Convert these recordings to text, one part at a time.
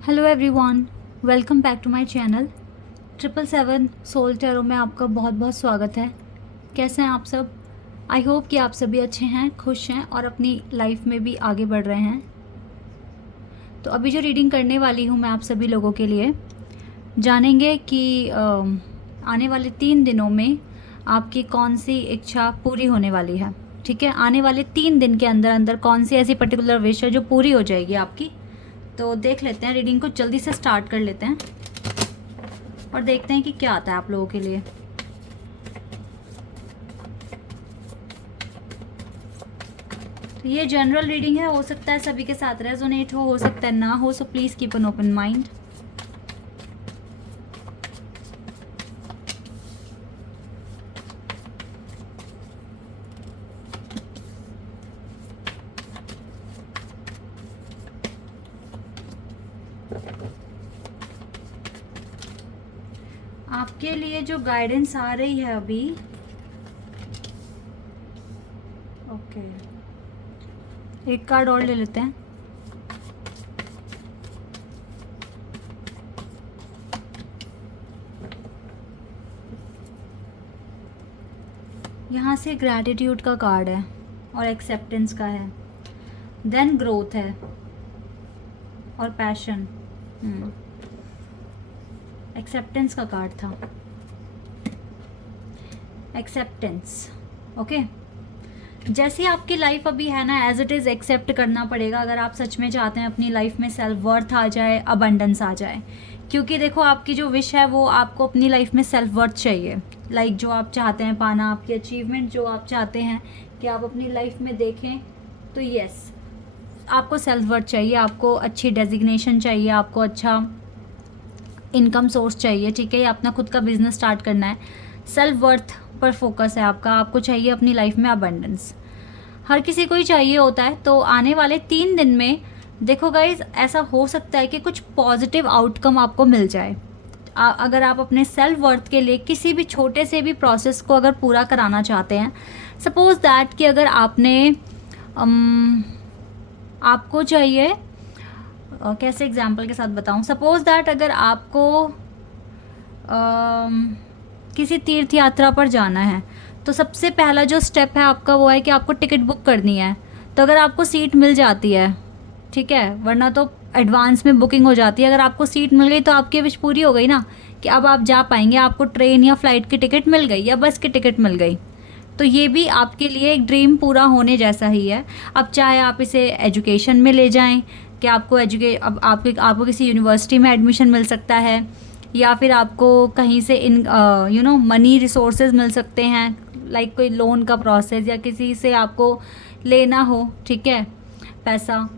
Hello everyone, welcome back to my channel 777 soul tarot में आपका बहुत बहुत स्वागत है। कैसे हैं आप सब? आई होप कि आप सभी अच्छे हैं, खुश हैं और अपनी लाइफ में भी आगे बढ़ रहे हैं। तो अभी जो रीडिंग करने वाली हूँ मैं आप सभी लोगों के लिए, जानेंगे कि आने वाले 3 दिनों में आपकी कौन सी इच्छा पूरी होने वाली है। ठीक है, आने वाले 3 दिन के अंदर अंदर कौन सी ऐसी पर्टिकुलर विश है जो पूरी हो जाएगी आपकी। तो देख लेते हैं, रीडिंग को जल्दी से स्टार्ट कर लेते हैं और देखते हैं कि क्या आता है आप लोगों के लिए। तो ये जनरल रीडिंग है, हो सकता है सभी के साथ रेजोनेट हो सकता है ना हो, so please keep an open mind. आपके लिए जो गाइडेंस आ रही है अभी, ओके, एक कार्ड और ले लेते हैं। यहाँ से ग्रैटिट्यूड का कार्ड है और एक्सेप्टेंस का है, देन ग्रोथ है और पैशन। एक्सेप्टेंस का कार्ड था, एक्सेप्टेंस। ओके, जैसी आपकी लाइफ अभी है ना, एज इट इज़ एक्सेप्ट करना पड़ेगा अगर आप सच में चाहते हैं अपनी लाइफ में सेल्फ वर्थ आ जाए, अबंडेंस आ जाए। क्योंकि देखो, आपकी जो विश है वो आपको अपनी लाइफ में सेल्फ वर्थ चाहिए। लाइक जो आप चाहते हैं पाना, आपकी अचीवमेंट जो आप चाहते हैं कि आप अपनी लाइफ में देखें, तो यस, आपको सेल्फ वर्थ चाहिए, आपको अच्छी डेजिग्नेशन चाहिए, आपको अच्छा इनकम सोर्स चाहिए। ठीक है, या अपना खुद का बिजनेस स्टार्ट करना है, सेल्फ वर्थ पर फोकस है आपका। आपको चाहिए अपनी लाइफ में अबंडेंस, हर किसी को ही चाहिए होता है। तो आने वाले 3 दिन में देखो गाइज, ऐसा हो सकता है कि कुछ पॉजिटिव आउटकम आपको मिल जाए। अगर आप अपने सेल्फ वर्थ के लिए किसी भी छोटे से भी प्रोसेस को अगर पूरा कराना चाहते हैं, सपोज दैट कि अगर आपने आपको चाहिए, कैसे एग्जाम्पल के साथ बताऊं, सपोज दैट अगर आपको किसी तीर्थ यात्रा पर जाना है, तो सबसे पहला जो स्टेप है आपका वो है कि आपको टिकट बुक करनी है। तो अगर आपको सीट मिल जाती है, ठीक है, वरना तो एडवांस में बुकिंग हो जाती है। अगर आपको सीट मिल गई तो आपकी विश पूरी हो गई ना, कि अब आप जा पाएंगे, आपको ट्रेन या फ्लाइट की टिकट मिल गई या बस की टिकट मिल गई। तो ये भी आपके लिए एक ड्रीम पूरा होने जैसा ही है। अब चाहे आप इसे एजुकेशन में ले जाएं कि आपको अब आपको किसी यूनिवर्सिटी में एडमिशन मिल सकता है, या फिर आपको कहीं से मनी रिसोर्सेज मिल सकते हैं, लाइक कोई लोन का प्रोसेस, या किसी से आपको लेना हो, ठीक है, पैसा,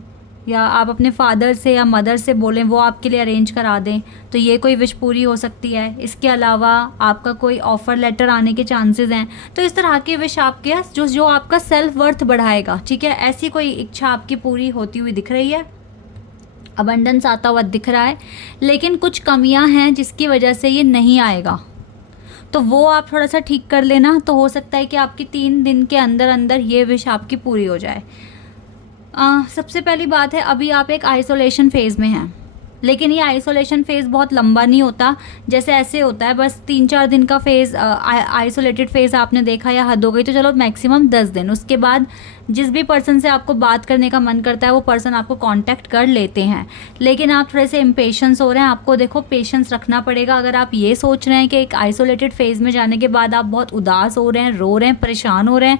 या आप अपने फादर से या मदर से बोलें वो आपके लिए अरेंज करा दें, तो ये कोई विश पूरी हो सकती है। इसके अलावा आपका कोई ऑफ़र लेटर आने के चांसेस हैं। तो इस तरह की विश आपके जो आपका सेल्फ वर्थ बढ़ाएगा, ठीक है, ऐसी कोई इच्छा आपकी पूरी होती हुई दिख रही है, अबंडेंस आता हुआ दिख रहा है। लेकिन कुछ कमियां हैं जिसकी वजह से ये नहीं आएगा, तो वो आप थोड़ा सा ठीक कर लेना, तो हो सकता है कि आपकी 3 दिन के अंदर अंदर ये विश आपकी पूरी हो जाए। सबसे पहली बात है, अभी आप एक आइसोलेशन फेज़ में हैं, लेकिन ये आइसोलेशन फेज़ बहुत लंबा नहीं होता। जैसे ऐसे होता है बस 3-4 दिन का फेज़, आइसोलेटेड फेज़ आपने देखा या हद हो गई, तो चलो मैक्सिमम 10 दिन। उसके बाद जिस भी पर्सन से आपको बात करने का मन करता है वो पर्सन आपको कांटेक्ट कर लेते हैं। लेकिन आप थोड़े से इम्पेशेंस हो रहे हैं, आपको देखो पेशेंस रखना पड़ेगा। अगर आप ये सोच रहे हैं कि एक आइसोलेटेड फेज़ में जाने के बाद आप बहुत उदास हो रहे हैं, रो रहे हैं, परेशान हो रहे हैं,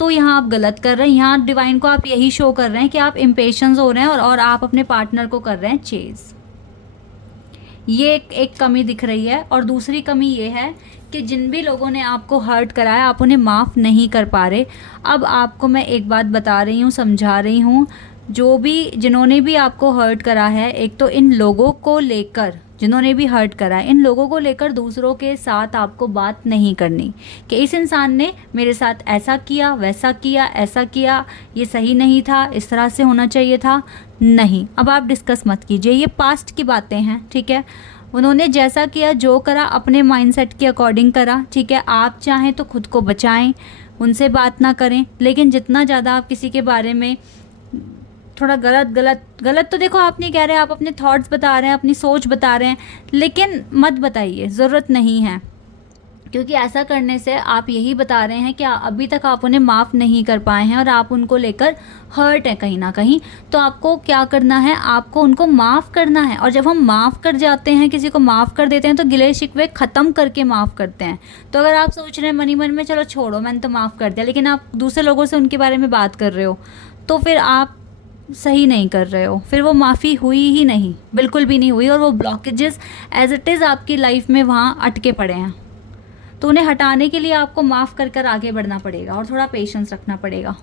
तो यहाँ आप गलत कर रहे हैं। यहाँ डिवाइन को आप यही शो कर रहे हैं कि आप इम्पेशेंस हो रहे हैं और आप अपने पार्टनर को कर रहे हैं चेज़। ये एक कमी दिख रही है। और दूसरी कमी ये है कि जिन भी लोगों ने आपको हर्ट कराया, आप उन्हें माफ़ नहीं कर पा रहे। अब आपको मैं एक बात बता रही हूँ, समझा रही हूँ, जिन्होंने भी आपको हर्ट करा है, एक तो इन लोगों को लेकर, जिन्होंने भी हर्ट करा है, इन लोगों को लेकर दूसरों के साथ आपको बात नहीं करनी कि इस इंसान ने मेरे साथ ऐसा किया, वैसा किया, ऐसा किया, ये सही नहीं था, इस तरह से होना चाहिए था। नहीं, अब आप डिस्कस मत कीजिए, ये पास्ट की बातें हैं, ठीक है। उन्होंने जैसा किया, जो करा, अपने माइंडसेट के अकॉर्डिंग करा, ठीक है। आप चाहें तो खुद को बचाएं, उनसे बात ना करें, लेकिन जितना ज़्यादा आप किसी के बारे में थोड़ा गलत गलत गलत तो देखो आप नहीं कह रहे, आप अपने थॉट्स बता रहे हैं, अपनी सोच बता रहे हैं, लेकिन मत बताइए, ज़रूरत नहीं है। क्योंकि ऐसा करने से आप यही बता रहे हैं कि अभी तक आप उन्हें माफ़ नहीं कर पाए हैं और आप उनको लेकर हर्ट हैं कहीं ना कहीं। तो आपको क्या करना है, आपको उनको माफ़ करना है। और जब हम माफ़ कर जाते हैं, किसी को माफ़ कर देते हैं, तो गिले शिकवे ख़त्म करके माफ़ करते हैं। तो अगर आप सोच रहे हैं मनी मन में चलो छोड़ो मैंने तो माफ़ कर दिया, लेकिन आप दूसरे लोगों से उनके बारे में बात कर रहे हो, तो फिर आप सही नहीं कर रहे हो, फिर वो माफ़ी हुई ही नहीं, बिल्कुल भी नहीं हुई, और वो ब्लॉकेजेस एज इट इज़ आपकी लाइफ में वहाँ अटके पड़े हैं। तो उन्हें हटाने के लिए आपको माफ़ कर कर आगे बढ़ना पड़ेगा और थोड़ा पेशेंस रखना पड़ेगा।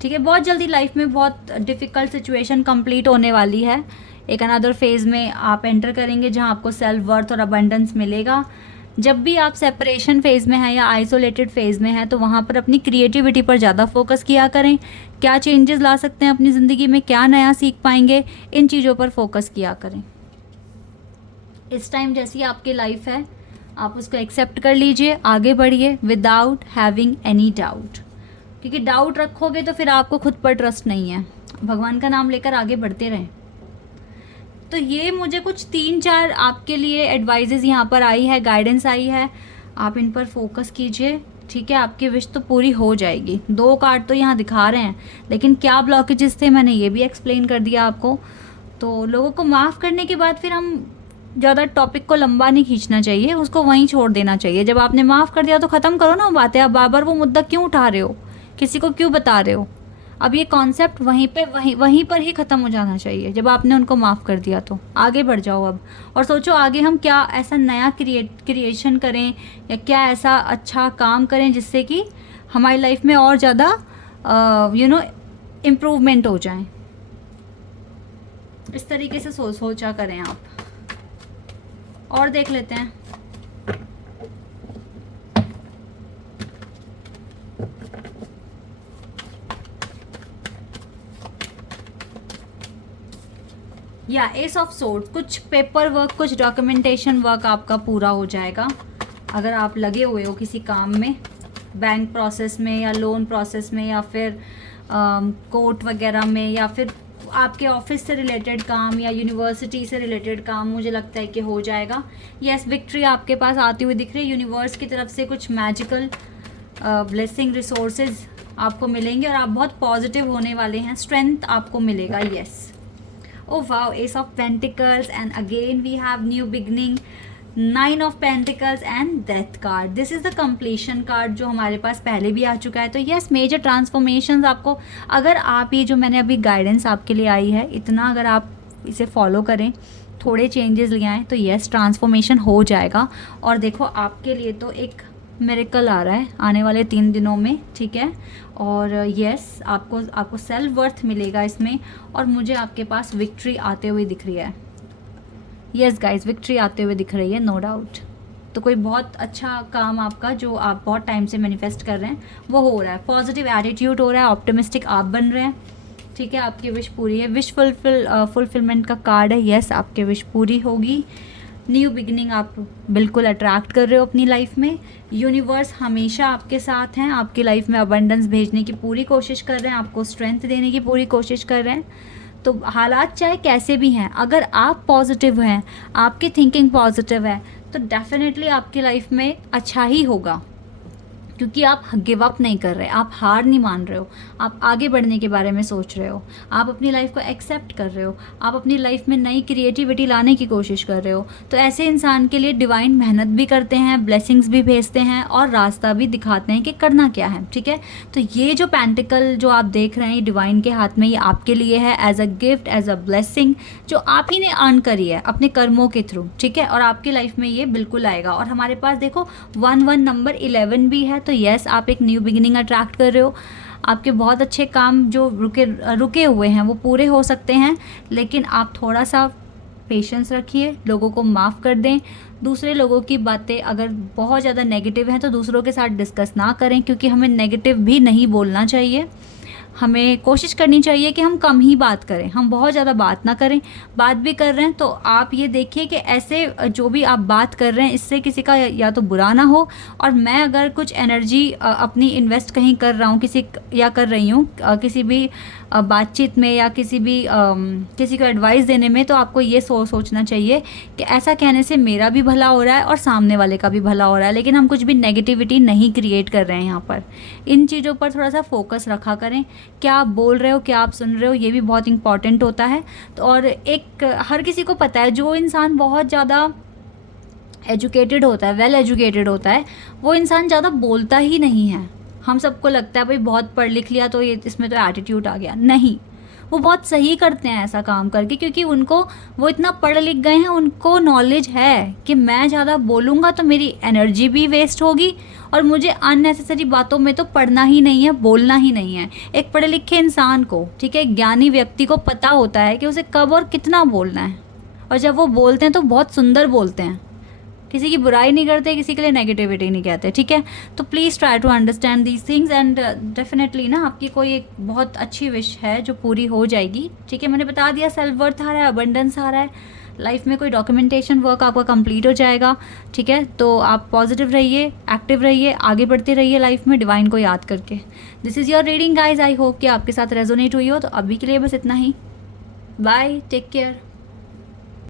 ठीक है, बहुत जल्दी लाइफ में बहुत डिफ़िकल्ट सिचुएशन कंप्लीट होने वाली है। एक अनदर फेज़ में आप एंटर करेंगे जहां आपको सेल्फ वर्थ और अबंडेंस मिलेगा। जब भी आप सेपरेशन फेज़ में हैं या आइसोलेटेड फेज़ में हैं, तो वहाँ पर अपनी क्रिएटिविटी पर ज़्यादा फोकस किया करें। क्या चेंजेस ला सकते हैं अपनी ज़िंदगी में, क्या नया सीख पाएंगे, इन चीज़ों पर फोकस किया करें। इस टाइम जैसी आपकी लाइफ है, आप उसको एक्सेप्ट कर लीजिए, आगे बढ़िए विदाउट हैविंग एनी डाउट। क्योंकि डाउट रखोगे तो फिर आपको खुद पर ट्रस्ट नहीं है। भगवान का नाम लेकर आगे बढ़ते रहें। तो ये मुझे कुछ 3-4 आपके लिए एडवाइजेज़ यहाँ पर आई है, गाइडेंस आई है, आप इन पर फोकस कीजिए। ठीक है, आपकी विश तो पूरी हो जाएगी। 2 कार्ड तो यहाँ दिखा रहे हैं, लेकिन क्या ब्लॉकेजेस थे मैंने ये भी एक्सप्लेन कर दिया आपको। तो लोगों को माफ़ करने के बाद फिर हम ज़्यादा टॉपिक को लंबा नहीं खींचना चाहिए, उसको वहीं छोड़ देना चाहिए। जब आपने माफ़ कर दिया तो ख़त्म करो ना वो बातें। आप बार बार वो मुद्दा क्यों उठा रहे हो, किसी को क्यों बता रहे हो? अब ये कॉन्सेप्ट वहीं पर ही ख़त्म हो जाना चाहिए। जब आपने उनको माफ़ कर दिया तो आगे बढ़ जाओ अब, और सोचो आगे हम क्या ऐसा नया क्रिएशन करें, या क्या ऐसा अच्छा काम करें जिससे कि हमारी लाइफ में और ज़्यादा इम्प्रूवमेंट हो जाए। इस तरीके से सोचा करें आप। और देख लेते हैं। या एस ऑफ सोर्ड्स, कुछ पेपर वर्क, कुछ डॉक्यूमेंटेशन वर्क आपका पूरा हो जाएगा। अगर आप लगे हुए हो किसी काम में, बैंक प्रोसेस में या लोन प्रोसेस में या फिर कोर्ट वगैरह में, या फिर आपके ऑफिस से रिलेटेड काम या यूनिवर्सिटी से रिलेटेड काम, मुझे लगता है कि हो जाएगा। यस, विक्ट्री आपके पास आती हुई दिख रही है। यूनिवर्स की तरफ से कुछ मैजिकल ब्लेसिंग रिसोर्सेज आपको मिलेंगे और आप बहुत पॉजिटिव होने वाले हैं। स्ट्रेंथ आपको मिलेगा। Yes, oh wow, ace of pentacles, and again we have new beginning, 9 of pentacles and death card. this is the completion card जो हमारे पास पहले भी आ चुका है। तो yes, मेजर ट्रांसफॉर्मेशंस आपको, अगर आप ये जो मैंने अभी गाइडेंस आपके लिए आई है, इतना अगर आप इसे फॉलो करें, थोड़े चेंजेस ले आएँ, तो yes, ट्रांसफॉर्मेशन हो जाएगा। और देखो आपके लिए तो एक मिरेकल आ रहा है आने वाले 3 दिनों में। ठीक है, और यस, आपको सेल्फ वर्थ मिलेगा इसमें, और मुझे आपके पास विक्ट्री आते हुए दिख रही है। यस गाइस, विक्ट्री आते हुए दिख रही है, नो डाउट। तो कोई बहुत अच्छा काम आपका जो आप बहुत टाइम से मैनिफेस्ट कर रहे हैं वो हो रहा है। पॉजिटिव एटीट्यूड हो रहा है, ऑप्टिमिस्टिक आप बन रहे हैं। ठीक है, आपकी विश पूरी है। विश फुलफिलमेंट का कार्ड है। यस, आपकी विश पूरी होगी। न्यू बिगिनिंग आप बिल्कुल अट्रैक्ट कर रहे हो अपनी लाइफ में। यूनिवर्स हमेशा आपके साथ हैं, आपकी लाइफ में अबंडेंस भेजने की पूरी कोशिश कर रहे हैं, आपको स्ट्रेंथ देने की पूरी कोशिश कर रहे हैं। तो हालात चाहे कैसे भी हैं, अगर आप पॉजिटिव हैं, आपकी थिंकिंग पॉजिटिव है, तो डेफिनेटली आपकी लाइफ में अच्छा ही होगा। क्योंकि आप गिव अप नहीं कर रहे, आप हार नहीं मान रहे हो, आप आगे बढ़ने के बारे में सोच रहे हो, आप अपनी लाइफ को एक्सेप्ट कर रहे हो, आप अपनी लाइफ में नई क्रिएटिविटी लाने की कोशिश कर रहे हो। तो ऐसे इंसान के लिए डिवाइन मेहनत भी करते हैं, ब्लेसिंग्स भी भेजते हैं और रास्ता भी दिखाते हैं कि करना क्या है। ठीक है, तो ये जो पेंटिकल जो आप देख रहे हैं डिवाइन के हाथ में, ये आपके लिए है as a gift, as a blessing, जो आप ही ने अर्न करी है अपने कर्मों के थ्रू। ठीक है, और आपकी लाइफ में ये बिल्कुल आएगा। और हमारे पास देखो 11 नंबर 11 भी है। तो यस, आप एक न्यू बिगिनिंग अट्रैक्ट कर रहे हो। आपके बहुत अच्छे काम जो रुके हुए हैं वो पूरे हो सकते हैं, लेकिन आप थोड़ा सा पेशेंस रखिए, लोगों को माफ़ कर दें। दूसरे लोगों की बातें अगर बहुत ज़्यादा नेगेटिव हैं तो दूसरों के साथ डिस्कस ना करें, क्योंकि हमें नेगेटिव भी नहीं बोलना चाहिए। हमें कोशिश करनी चाहिए कि हम कम ही बात करें, हम बहुत ज़्यादा बात ना करें। बात भी कर रहे हैं तो आप ये देखिए कि ऐसे जो भी आप बात कर रहे हैं इससे किसी का या तो बुरा ना हो। और मैं अगर कुछ एनर्जी अपनी इन्वेस्ट कहीं कर रहा हूँ किसी या कर रही हूँ किसी भी बातचीत में या किसी को एडवाइस देने में, तो आपको ये सोचना चाहिए कि ऐसा कहने से मेरा भी भला हो रहा है और सामने वाले का भी भला हो रहा है, लेकिन हम कुछ भी नेगेटिविटी नहीं क्रिएट कर रहे हैं यहाँ पर। इन चीज़ों पर थोड़ा सा फोकस रखा करें, क्या आप बोल रहे हो, क्या आप सुन रहे हो, ये भी बहुत इंपॉर्टेंट होता है। तो और एक हर किसी को पता है, जो इंसान बहुत ज़्यादा एजुकेटेड होता है, वेल एजुकेटेड होता है, वो इंसान ज़्यादा बोलता ही नहीं है। हम सबको लगता है भाई बहुत पढ़ लिख लिया तो ये इसमें तो एटीट्यूड आ गया, नहीं, वो बहुत सही करते हैं ऐसा काम करके, क्योंकि वो इतना पढ़ लिख गए हैं, उनको नॉलेज है कि मैं ज़्यादा बोलूँगा तो मेरी एनर्जी भी वेस्ट होगी और मुझे अननेसेसरी बातों में तो पढ़ना ही नहीं है, बोलना ही नहीं है। एक पढ़े लिखे इंसान को, ठीक है, एक ज्ञानी व्यक्ति को पता होता है कि उसे कब और कितना बोलना है, और जब वो बोलते हैं तो बहुत सुंदर बोलते हैं, किसी की बुराई नहीं करते, किसी के लिए नेगेटिविटी नहीं कहते, ठीक है। तो please try to understand these things and definitely ना आपकी कोई एक बहुत अच्छी विश है जो पूरी हो जाएगी, ठीक है। मैंने बता दिया, सेल्फ वर्थ आ रहा है, अबंडेंस आ रहा है, लाइफ में कोई डॉक्यूमेंटेशन वर्क आपका कंप्लीट हो जाएगा, ठीक है। तो आप पॉजिटिव रहिए, एक्टिव रहिए, आगे बढ़ते रहिए लाइफ में डिवाइन को याद करके। This is your reading guys, I hope कि आपके साथ रेजोनेट हुई हो। तो अभी के लिए बस इतना ही, बाय, टेक केयर।